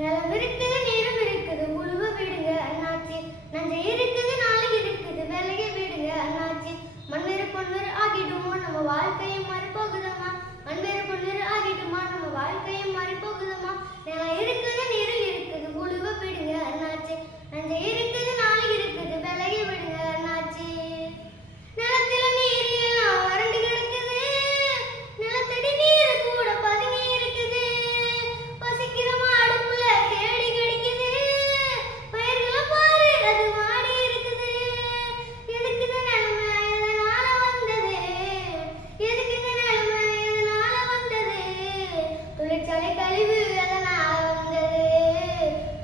நிலம் இருக்குது நீரும் இருக்குது உழுவ விடுங்க அண்ணாச்சி. நஞ்சை இருக்குது நாளை இருக்குது விலைய விடுங்க அண்ணாச்சி. மண்ணிறு பொன்னிறு ஆகிடுமோ நம்ம வாழ்க்கையும் மாறி போகுதம்மா. மண்ணிறு பொன்னிறு ஆகிடுமா நம்ம வாழ்க்கையும் மாறி போகுதம்மா. நிலம் இருக்குது நீரும் இருக்குது உழுவ விடுங்க அண்ணாச்சி. நஞ்சை இருக்குது நாளை இருக்குது விலைய விடுங்க அண்ணாச்சி. நிலத்தில நீர் எல்லாம் வறண்டு கிடக்குது. நிலத்தடி நீர் கூட பதுங்கி இருக்குது. பசிக்கிற மாடு புள்ள தேடி கிடைக்குது. பயிர்களை பாரு அது வாடி இருக்குது. எதுக்கு இந்த நிலைமை எதனால வந்தது? எதுக்கு இந்த நிலைமை எதனால வந்தது? தொழிற்சாலை கழிவு அதனால வந்தது.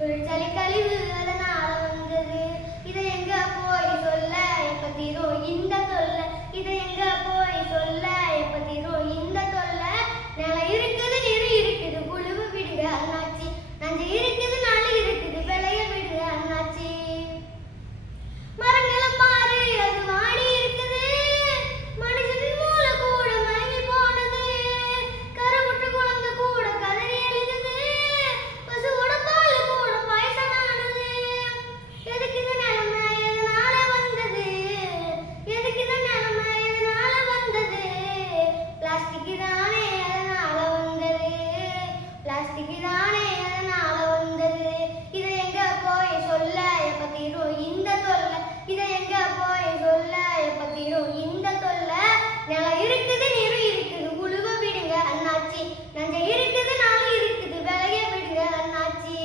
தொழிற்சாலை கழிவு அதனால வந்தது. இதை எங்க போய் சொல்ல எப்ப தீரும் இந்த தொல்லை? இதை எங்க போய் சொல்ல எப்ப தீரும் இந்த தொல்லை? நிலம் இருக்குது நீர் இருக்குது உழுவ விடுங்க அண்ணாச்சி. நஞ்சை இருக்குது நாளை இருக்குது விளைய விடுங்க அண்ணாச்சி. மரங்களை பாரு அது வாடி இருக்குது. மனுஷனின் மூளை கூட மயங்கி போனது. கருவுற்ற குழந்தை கூட கதறி எழுதுது. பசுவோட பால் கூட பாயசமானது. எதுக்கு இந்த நிலைமை எதனால வந்தது? எதுக்கு இந்த நிலைமை எதனால வந்தது? பிளாஸ்டிக் தானே அதனால வந்தது. பிளாஸ்டிக் தானே அதனால வந்தது. இதை எங்க போய் சொல்ல எப்ப தீரும் இந்த தொல்லை? இதை எங்க போய் சொல்ல எப்ப தீரும் இந்த தொல்லை? நிலம் இருக்குது நீரும் இருக்குது உழுவ விடுங்க அண்ணாச்சி. நஞ்சை இருக்குது நாளை இருக்குது விலைய விடுங்க அண்ணாச்சி.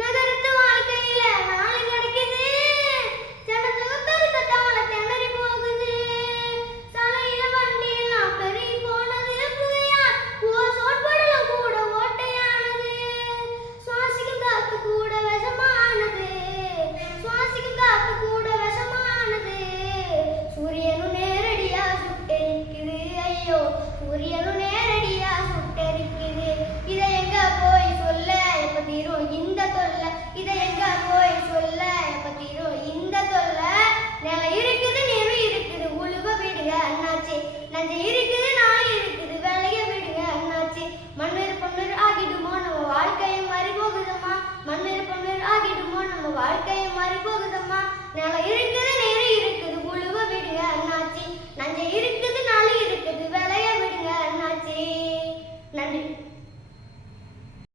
நகரத்து வாழ்க்கையில நாளை கிடைக்குது. ஜனத்தொகை பெருக்கத்தால திணறி போகுது. சாலையில வண்டி எல்லாம் பெருகி போனது. புகையால் ஓசோன் படலம் கூட ஓட்டையானது. சுவாசிக்கும் காத்து கூட விஷமானது. சுவாசிக்கும் காத்து கூட விஷமானது. சூரியனும் நேரடியா சுட்டெரிக்குது ஐயோ. சூரியனும்